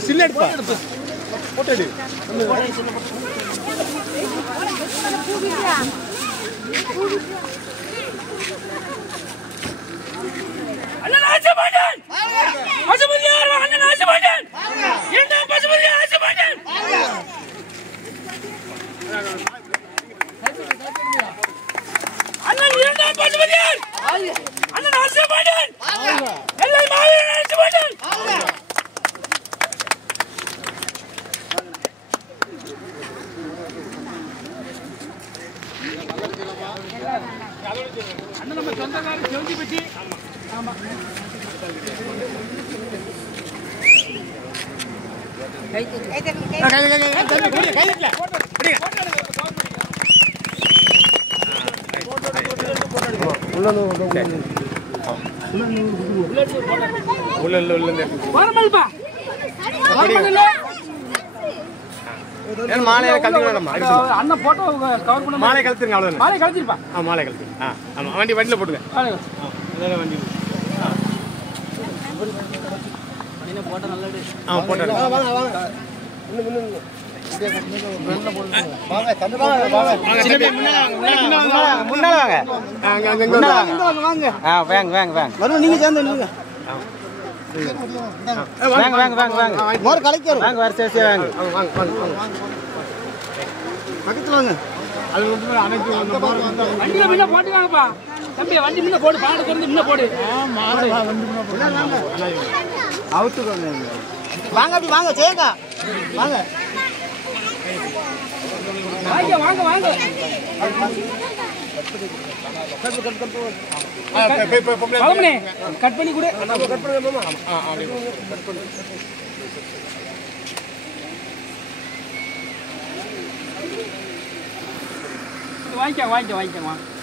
சில்லெடுப்பா போட்டடி அண்ணன் ஆசைப்பட்டேன் பசுபதியார் அண்ணன் ஆசைப்பட்டேன் என்ன பசுபதியார் ஆசைப்பட்டேன் அண்ணன் இரண்டாம் பசுபதியார் அண்ணன் ஆசைப்பட்டேன் எல்லாம் மாவீரன் ஆசைப்பட்டேன் அண்ணன் நம்ம சொந்தக்காரர் செஞ்சு பற்றி ஆமா மாலையை கழட்டிடலாமா அண்ணன் போட்டோ கவர் பண்ண மாலை கழுத்துருங்க அவ்வளோ மாலை கழிச்சிருப்பா மாலை கழுத்து ஆமாம் வண்டியில் போட்டுங்க வண்டி போட்டோ நல்ல போட்டோ நீங்க சேர்ந்து வாங்க வாங்க வாங்க வாங்க மோர் கலக்கிற வாங்க வரிசை வாங்க பக்கத்துல வாங்க அது வந்து அனைத்து வண்டியில முன்ன போட்டுவாங்கப்பா தம்பி வண்டி முன்ன போடு பாட திறந்து முன்ன போடு அவுத்துக்கோங்க வாங்க அப்படி வாங்க சேங்க வாங்க வாங்க வாங்க வாங்க கட் பண்ணி கொடு கட் பண்ணு வாங்கிக்க வாங்கிக்க வாங்கிக்க